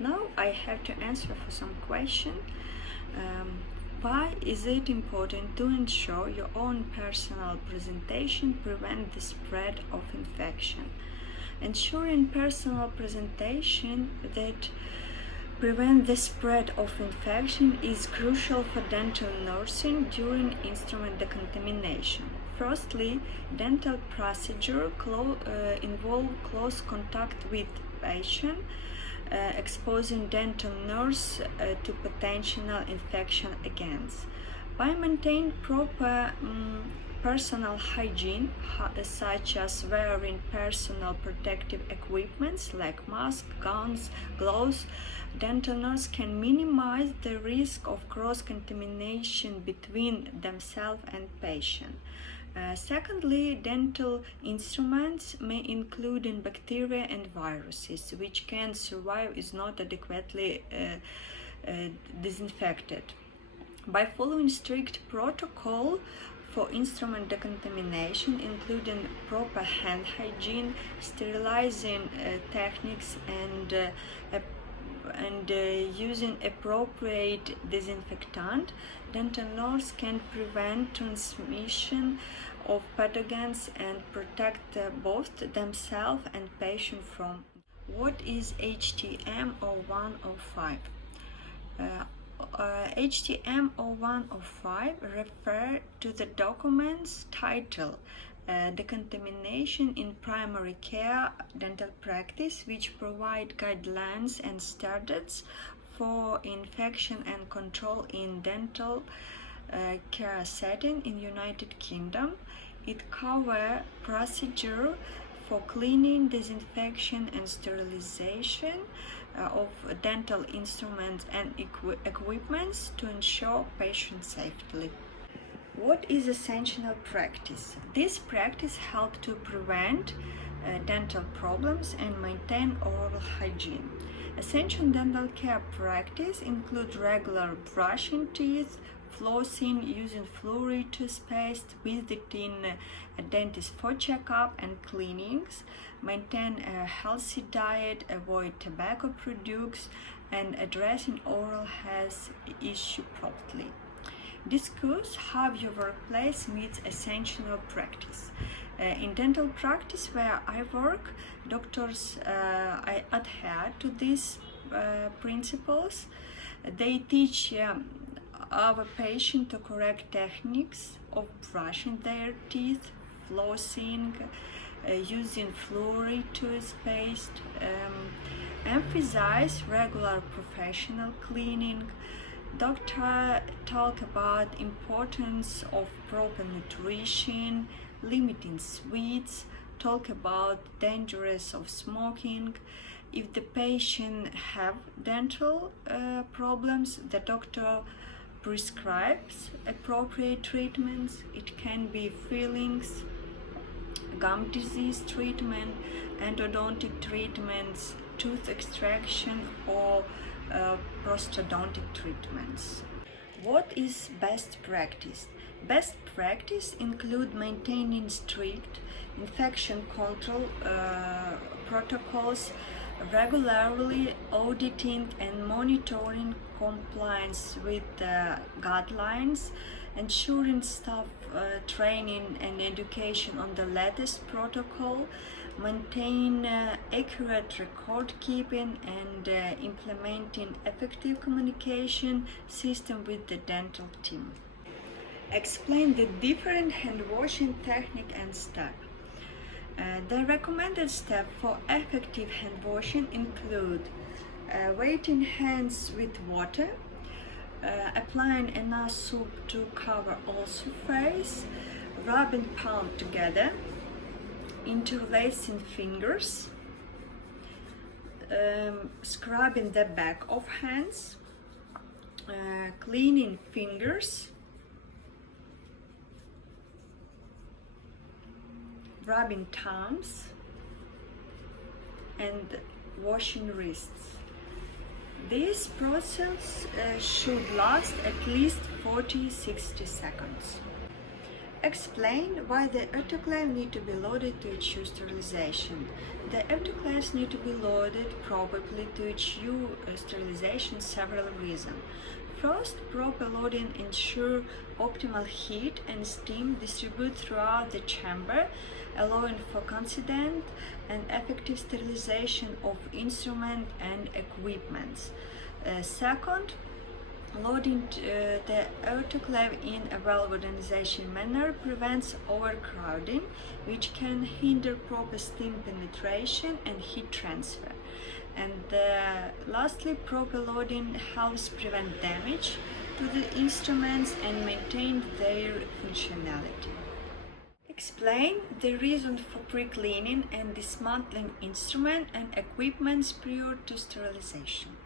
Now I have to answer for some question. Um, why is it important to ensure your own personal presentation prevent the spread of infection? Ensuring personal presentation that prevent the spread of infection is crucial for dental nursing during instrument decontamination. Firstly, dental procedure involve close contact with patient, exposing dental nurse to potential infection agents. By maintaining proper personal hygiene, such as wearing personal protective equipment like masks, gowns, gloves, dental nurse can minimize the risk of cross-contamination between themselves and patient. Secondly, dental instruments may include bacteria and viruses, which can survive if not adequately disinfected. By following strict protocol for instrument decontamination, including proper hand hygiene, sterilizing techniques, and using appropriate disinfectant, dental nurse can prevent transmission of pathogens and protect both themselves and patient from. What is HTM 0105? HTM 0105 refer to the document's title, Decontamination in Primary Care Dental Practice, which provide guidelines and standards for infection and control in dental care setting in United Kingdom. It covers procedure for cleaning, disinfection, and sterilization of dental instruments and equipments to ensure patient safety. What is essential practice? This practice helps to prevent dental problems and maintain oral hygiene. Essential dental care practice include regular brushing teeth, flossing, using fluoride toothpaste, visiting a dentist for checkup and cleanings, maintain a healthy diet, avoid tobacco products, and addressing oral health issue promptly. Discuss how your workplace meets essential practice. In dental practice where I work, doctors adhere to these principles. They teach our patient to correct techniques of brushing their teeth, flossing, using fluoride toothpaste, emphasize regular professional cleaning. Doctor talk about importance of proper nutrition, limiting sweets, talk about dangers of smoking. If the patient have dental problems, the doctor prescribes appropriate treatments. It can be fillings, gum disease treatment, endodontic treatments, tooth extraction, or prosthodontic treatments. What is best practice? Best practice include maintaining strict infection control protocols, regularly auditing and monitoring compliance with guidelines, ensuring staff training and education on the latest protocol, maintain accurate record keeping, and implementing effective communication system with the dental team. Explain the different hand washing technique and step. The recommended steps for effective hand washing include wetting hands with water, applying enough soap to cover all surface, rubbing palms together, interlacing fingers, scrubbing the back of hands, cleaning fingers, rubbing thumbs, and washing wrists. This process should last at least 40-60 seconds. Explain why the autoclave need to be loaded to ensure sterilization. The autoclaves need to be loaded properly to ensure sterilization several reasons. First, proper loading ensures optimal heat and steam distribute throughout the chamber, allowing for consistent and effective sterilization of instrument and equipment. Second, loading the autoclave in a well-organized manner prevents overcrowding, which can hinder proper steam penetration and heat transfer. And lastly, proper loading helps prevent damage to the instruments and maintain their functionality. Explain the reason for pre-cleaning and dismantling instrument and equipment prior to sterilization.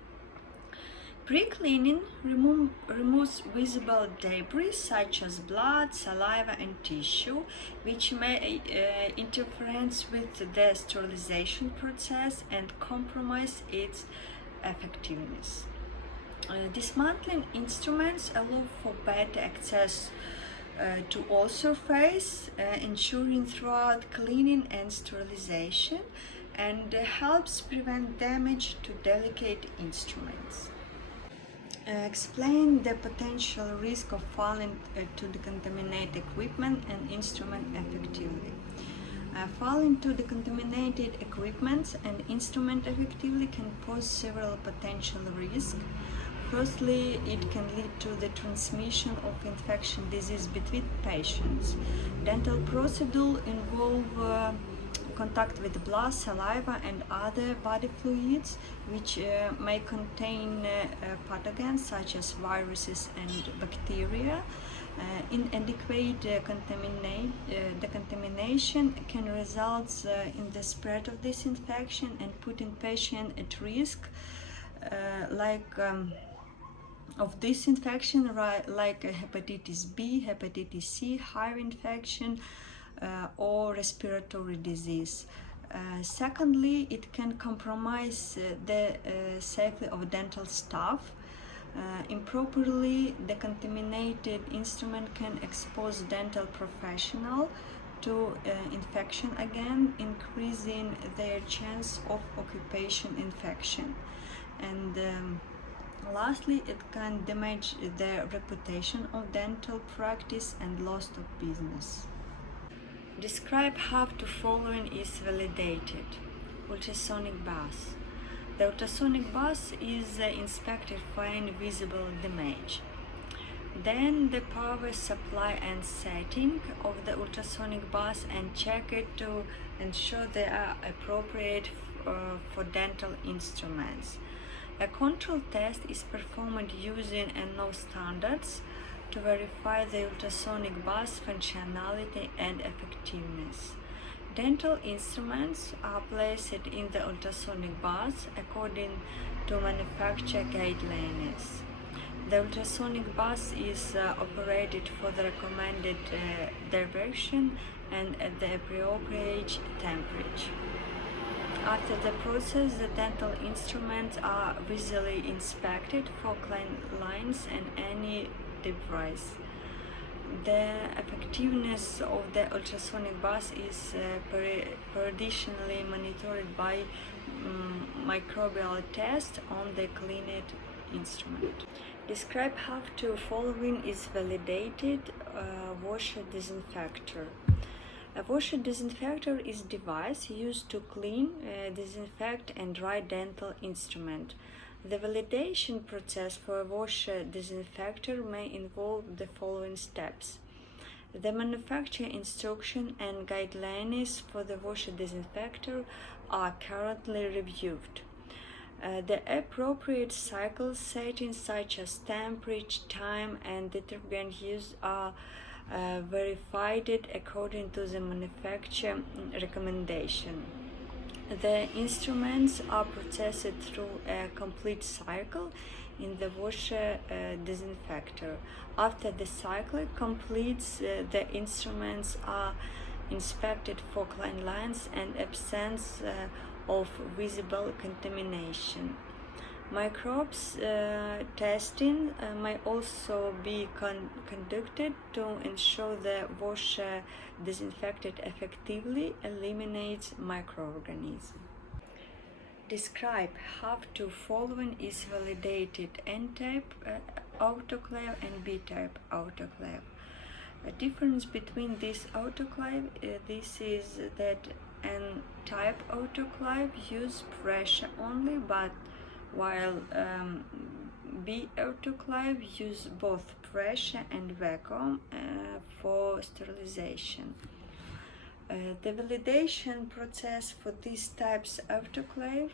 Pre-cleaning removes visible debris such as blood, saliva, and tissue, which may interfere with the sterilization process and compromise its effectiveness. Dismantling instruments allow for better access to all surface, ensuring throughout cleaning and sterilization, and helps prevent damage to delicate instruments. Explain the potential risk of falling to the contaminated equipment and instrument effectively. Falling to the contaminated equipment and instrument effectively can pose several potential risks. Firstly, it can lead to the transmission of infection disease between patients. Dental procedures involve contact with blood, saliva, and other body fluids, which may contain pathogens such as viruses and bacteria. Inadequate contamination can result in the spread of this infection and putting patient at risk, of this infection, like hepatitis B, hepatitis C, HIV infection, or respiratory disease. Secondly, it can compromise the safety of dental staff. Improperly decontaminated instrument can expose dental professional to infection again, increasing their chance of occupation infection. And lastly, it can damage the reputation of dental practice and loss of business. Describe how the following is validated. Ultrasonic bath. The ultrasonic bath is inspected for any visible damage. Then the power supply and setting of the ultrasonic bath and check it to ensure they are appropriate for dental instruments. A control test is performed using NO standards to verify the ultrasonic bath functionality and effectiveness. Dental instruments are placed in the ultrasonic bath according to manufacturer guidelines. The ultrasonic bath is operated for the recommended direction and at the appropriate temperature. After the process, the dental instruments are visually inspected for clean lines and any debris. The effectiveness of the ultrasonic bath is periodically monitored by microbial test on the cleaned instrument. Describe how the following is validated. Washer disinfector. A washer disinfector is a device used to clean, disinfect, and dry dental instrument. The validation process for a washer disinfector may involve the following steps. The manufacturer instruction and guidelines for the washer disinfector are currently reviewed. The appropriate cycle settings such as temperature, time, and detergent use are verified according to the manufacturer recommendation. The instruments are processed through a complete cycle in the washer disinfector. After the cycle completes, the instruments are inspected for clean lines and absence of visible contamination. Microbes testing may also be conducted to ensure the washer disinfected effectively eliminates microorganisms. Describe how the following is validated: N-type autoclave and B-type autoclave. A difference between this autoclave this is that N-type autoclave use pressure only, but while B autoclave use both pressure and vacuum for sterilization. The validation process for these types of autoclave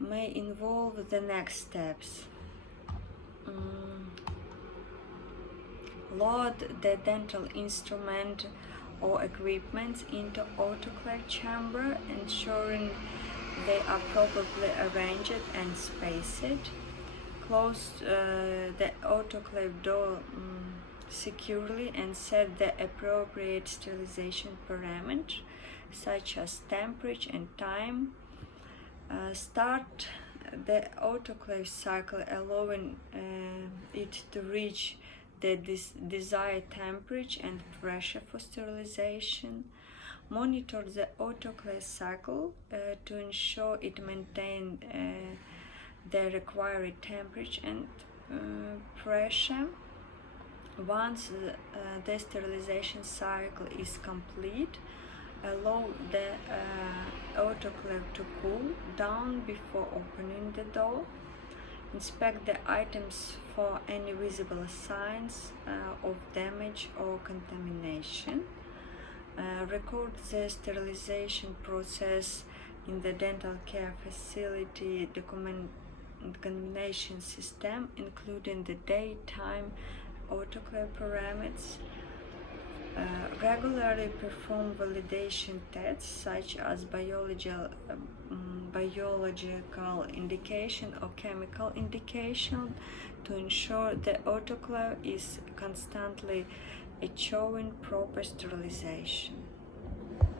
may involve the next steps. Load the dental instrument or equipment into autoclave chamber, ensuring they are properly arranged and spaced. Close the autoclave door securely and set the appropriate sterilization parameters such as temperature and time. Start the autoclave cycle, allowing it to reach the desired temperature and pressure for sterilization. Monitor the autoclave cycle to ensure it maintains the required temperature and pressure. Once the sterilization cycle is complete, allow the autoclave to cool down before opening the door. Inspect the items for any visible signs of damage or contamination. Record the sterilization process in the dental care facility documentation system, including the date, time, autoclave parameters. Regularly perform validation tests such as biological indication or chemical indication to ensure the autoclave is constantly achieving proper sterilization.